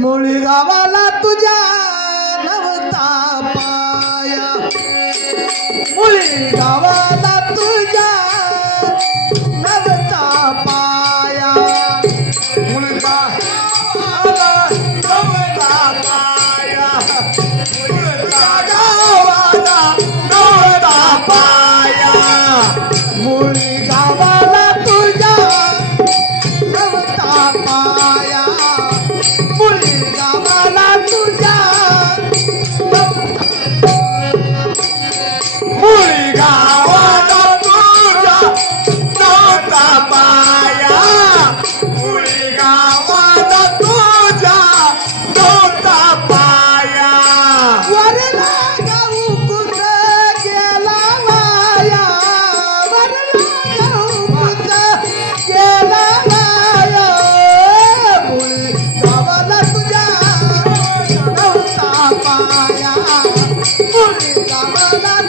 मुळी गावाला तुझ्या नव्हता पाया मुळी गावाला तुझ्या नव्हता पाया मुळी गावाला नव्हता पाया गावाला नव्हता पाया मुळी गावाला तुझ्या नव्हता पाया मुळी गावाला तुझ्या मुळी गावाला तुझ्या नव्हता पाया मुळी गावाला तुझ्या नव्हता पाया वरला गाऊ कुस गेला वाया वरला गाऊ कुस गेला वाया मुळी गावाला तुझ्या नव्हता पाया मुळी गावाला